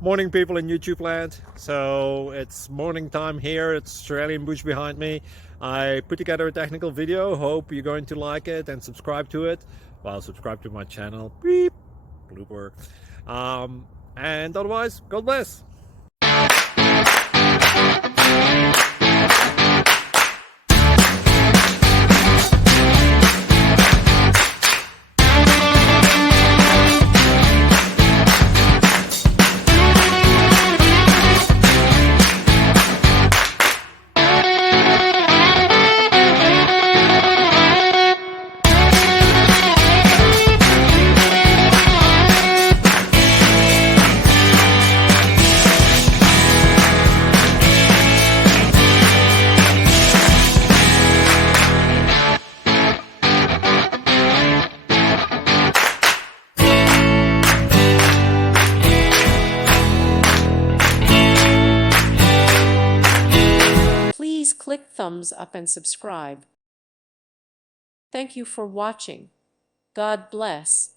Morning, people in YouTube land. So it's morning time here. It's Australian bush behind me. I put together a technical video. Hope you're going to like it and subscribe to it. Well, subscribe to my channel. Beep, blooper. And otherwise, God bless. Please click thumbs up and subscribe. Thank you for watching. God bless.